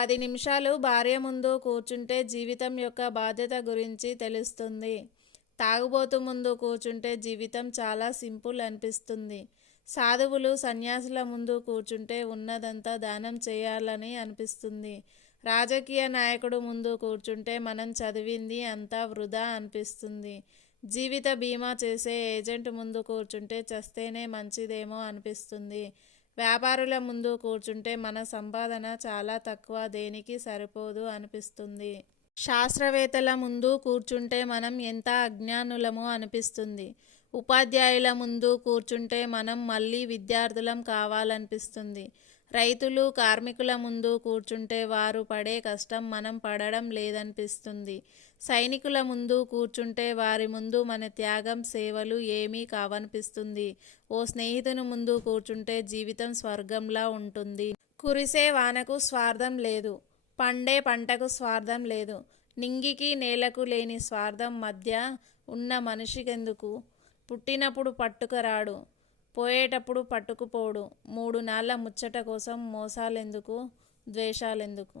10 నిమిషాలు భార్య ముందు కూర్చుంటే జీవితం యొక్క బాధ్యత గురించి తెలుస్తుంది. తాగుబోతు ముందు కూర్చుంటే జీవితం చాలా సింపుల్ అనిపిస్తుంది. సాధువులు సన్యాసుల ముందు కూర్చుంటే ఉన్నదంతా దానం చేయాలని అనిపిస్తుంది. రాజకీయ నాయకుడు ముందు కూర్చుంటే మనం చదివింది అంతా వృధా అనిపిస్తుంది. జీవిత బీమా చేసే ఏజెంట్ ముందు కూర్చుంటే చస్తేనే మంచిదేమో అనిపిస్తుంది. వ్యాపారుల ముందు కూర్చుంటే మన సంపాదన చాలా తక్కువ, దేనికి సరిపోదు అనిపిస్తుంది. శాస్త్రవేత్తల ముందు కూర్చుంటే మనం ఎంత అజ్ఞానులమో అనిపిస్తుంది. ఉపాధ్యాయుల ముందు కూర్చుంటే మనం మళ్ళీ విద్యార్థులం కావాలనిపిస్తుంది. రైతులు కార్మికుల ముందు కూర్చుంటే వారు పడే కష్టం మనం పడడం లేదనిపిస్తుంది. సైనికుల ముందు కూర్చుంటే వారి ముందు మన త్యాగం సేవలు ఏమీ కావనిపిస్తుంది. ఓ స్నేహితుని ముందు కూర్చుంటే జీవితం స్వర్గంలా ఉంటుంది. కురిసే వానకు స్వార్థం లేదు, పండే పంటకు స్వార్థం లేదు. నింగికి నేలకు లేని స్వార్థం మధ్య ఉన్న మనిషికెందుకు? పుట్టినప్పుడు పట్టుకరాడు, పోయేటప్పుడు పట్టుకుపోడు. 3 నాళ్ళ ముచ్చట కోసం మోసాలెందుకు, ద్వేషాలెందుకు?